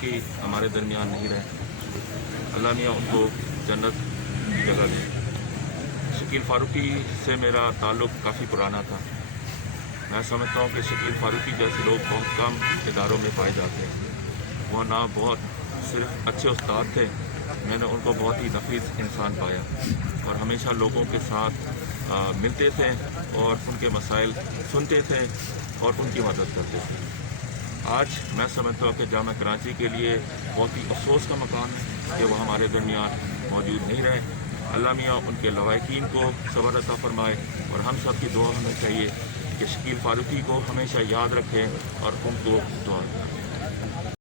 फारूकी हमारे दरमियान नहीं रहे। अल्लाह मियाँ उनको जन्नत की जगह दें। शकील फारूकी से मेरा ताल्लुक़ काफ़ी पुराना था। मैं समझता हूँ कि शकील फारूकी जैसे लोग बहुत कम इदारों में पाए जाते हैं। वो ना बहुत सिर्फ अच्छे उस्ताद थे, मैंने उनको बहुत ही नफीस इंसान पाया और हमेशा लोगों के साथ मिलते थे और उनके मसाइल सुनते थे और उनकी मदद करते थे। आज मैं समझता हूँ कि जामा कराची के लिए बहुत ही अफसोस का मकान है कि वो हमारे दरमियान मौजूद नहीं रहे। अल्लाह मियाँ उनके लवाकिन को सब्र अता फरमाए और हम सब की दुआ होनी चाहिए कि शकील फारूकी को हमेशा याद रखें और उनको दुआ करें।